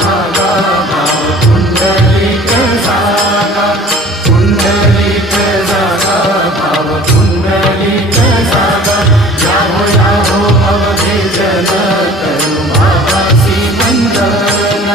भागा भाव पुंडलिक जागा, पुंडलिक जागा भाव पुंडलिक जागा। याहो अवघे जन करू भावासी वंदन,